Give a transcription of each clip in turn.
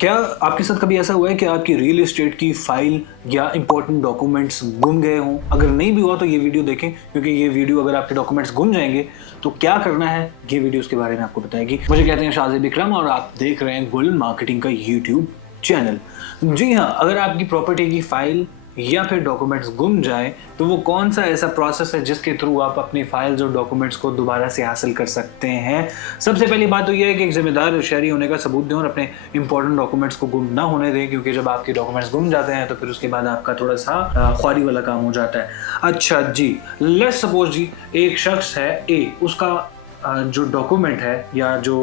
क्या आपके साथ कभी ऐसा हुआ है कि आपकी रियल एस्टेट की फाइल या इंपॉर्टेंट डॉक्यूमेंट्स गुम गए हों? अगर नहीं भी हुआ तो ये वीडियो देखें, क्योंकि ये वीडियो अगर आपके डॉक्यूमेंट्स गुम जाएंगे तो क्या करना है ये वीडियो उसके बारे में आपको बताएगी। मुझे कहते हैं शाहज़ेब इकराम और आप देख रहे हैं गुल मार्केटिंग का यूट्यूब चैनल। जी हाँ, अगर आपकी प्रॉपर्टी की फाइल या फिर डॉक्यूमेंट्स गुम जाए तो वो कौन सा ऐसा प्रोसेस है जिसके थ्रू आप अपनी फाइल्स और डॉक्यूमेंट्स को दोबारा से हासिल कर सकते हैं। सबसे पहली बात तो यह है कि एक जिम्मेदार शहरी होने का सबूत दें और अपने इंपॉर्टेंट डॉक्यूमेंट्स को गुम ना होने दें, क्योंकि जब आपके डॉक्यूमेंट्स गुम जाते हैं तो फिर उसके बाद आपका थोड़ा सा ख्वारी वाला काम हो जाता है। अच्छा जी, लेट्स सपोज जी एक शख्स है ए, उसका जो डॉक्यूमेंट है या जो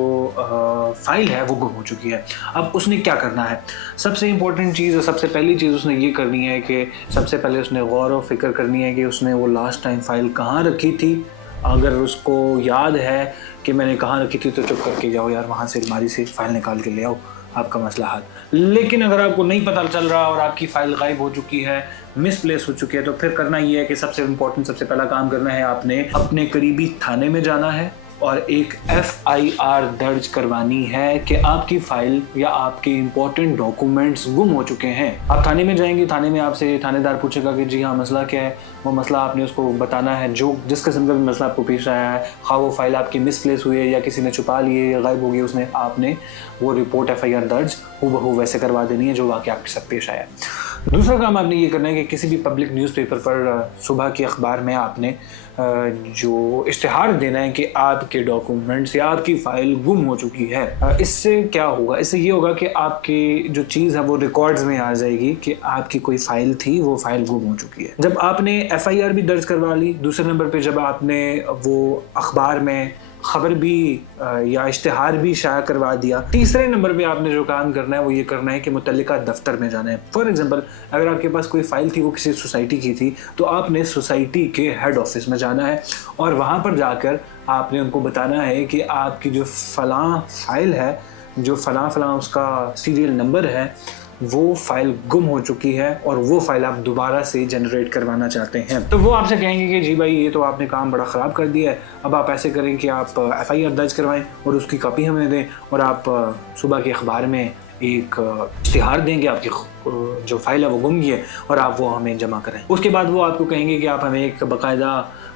फाइल है वो गुम हो चुकी है। अब उसने क्या करना है? सबसे इम्पोर्टेंट चीज़ और सबसे पहली चीज़ उसने ये करनी है कि सबसे पहले उसने गौर और फिक्र करनी है कि उसने वो लास्ट टाइम फाइल कहाँ रखी थी। अगर उसको याद है कि मैंने कहाँ रखी थी तो चुप करके जाओ यार, वहाँ से अलमारी से फाइल निकाल के ले आओ, आपका मसला हल। लेकिन अगर आपको नहीं पता चल रहा और आपकी फाइल गायब हो चुकी है, मिसप्लेस हो चुकी है, तो फिर करना ये है कि सबसे इम्पोर्टेंट सबसे पहला काम करना है, आपने अपने करीबी थाने में जाना है और एक FIR दर्ज करवानी है कि आपकी फाइल या आपके इंपॉर्टेंट डॉक्यूमेंट्स गुम हो चुके हैं। आप थाने में जाएंगे, थाने में आपसे थानेदार पूछेगा कि जी हाँ मसला क्या है। वो मसला आपने उसको बताना है, जो जिस किस्म का भी मसला आपको पेश आया है, खा वो फाइल आपकी मिसप्लेस हुई है या किसी ने छुपा ली है या गायब हो गई, उसने आपने वो रिपोर्ट FIR दर्ज हूबहू वैसे करवा देनी है जो वाकई आपके साथ पेश आया है। दूसरा काम आपने ये करना है कि किसी भी पब्लिक न्यूज़पेपर पर सुबह के अखबार में आपने जो इश्तिहार देना है कि आपके डॉक्यूमेंट्स या आपकी फ़ाइल गुम हो चुकी है। इससे क्या होगा? इससे ये होगा कि आपकी जो चीज़ है वो रिकॉर्ड्स में आ जाएगी कि आपकी कोई फ़ाइल थी, वो फ़ाइल गुम हो चुकी है। जब आपने FIR भी दर्ज करवा ली, दूसरे नंबर पे जब आपने वो अखबार में खबर भी या इश्तिहार भी शाया करवा दिया, तीसरे नंबर पे आपने जो काम करना है वो ये करना है कि मुतल्लिका दफ्तर में जाना है। फॉर एग्जांपल, अगर आपके पास कोई फाइल थी वो किसी सोसाइटी की थी तो आपने सोसाइटी के हेड ऑफिस में जाना है और वहाँ पर जाकर आपने उनको बताना है कि आपकी जो फलां फाइल है, जो फलां फलां उसका सीरियल नंबर है, वो फाइल गुम हो चुकी है और वो फाइल आप दोबारा से जनरेट करवाना चाहते हैं। तो वो आपसे कहेंगे कि जी भाई ये तो आपने काम बड़ा ख़राब कर दिया है, अब आप ऐसे करें कि आप FIR दर्ज करवाएं और उसकी कॉपी हमें दें और आप सुबह के अखबार में एक इश्तिहार देंगे आपकी जो फाइल है वो गुम गई है और आप वो हमें जमा करें। उसके बाद वो आपको कहेंगे कि आप हमें एक बाकायदा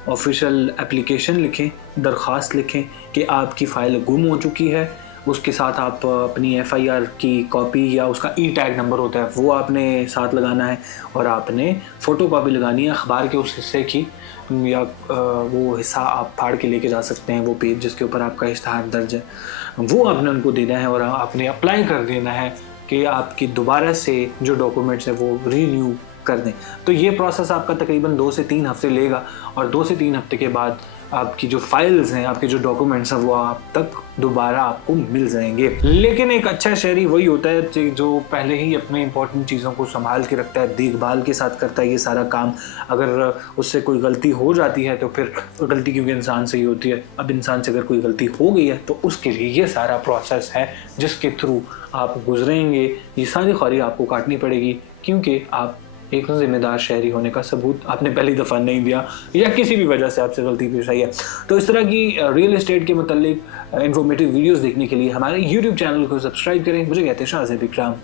ऑफिशियल एप्लीकेशन लिखें, दरख्वास्त लिखें कि आपकी फ़ाइल गुम हो चुकी है। उसके साथ आप अपनी FIR की कॉपी या उसका E-टैग नंबर होता है वो आपने साथ लगाना है और आपने फ़ोटो कॉपी लगानी है अखबार के उस हिस्से की, या वो हिस्सा आप फाड़ के लेके जा सकते हैं, वो पेज जिसके ऊपर आपका इश्तिहार दर्ज है वो आपने उनको देना है और आपने अप्लाई कर देना है कि आपकी दोबारा से जो डॉक्यूमेंट्स है वो रीन्यू कर दें। तो ये प्रोसेस आपका तकरीबन 2 से 3 हफ्ते लेगा और 2 से 3 हफ्ते के बाद आपकी जो फाइल्स हैं, आपके जो डॉक्यूमेंट्स हैं वो आप तक दोबारा आपको मिल जाएंगे। लेकिन एक अच्छा शहरी वही होता है जो पहले ही अपने इंपॉर्टेंट चीज़ों को संभाल के रखता है, देखभाल के साथ करता है ये सारा काम। अगर उससे कोई गलती हो जाती है तो फिर गलती क्योंकि इंसान से ही होती है, अब इंसान से अगर कोई गलती हो गई है तो उसके लिए ये सारा प्रोसेस है जिसके थ्रू आप गुजरेंगे। ये सारी ख्वारी आपको काटनी पड़ेगी क्योंकि आप एक जिम्मेदार शहरी होने का सबूत आपने पहली दफ़ा नहीं दिया या किसी भी वजह से आपसे गलती पेश आई है। तो इस तरह की रियल एस्टेट के मुताल्लिक इंफॉर्मेटिव वीडियोस देखने के लिए हमारे YouTube चैनल को सब्सक्राइब करें। मुझे कहते हैं शाहज़ेब इकराम।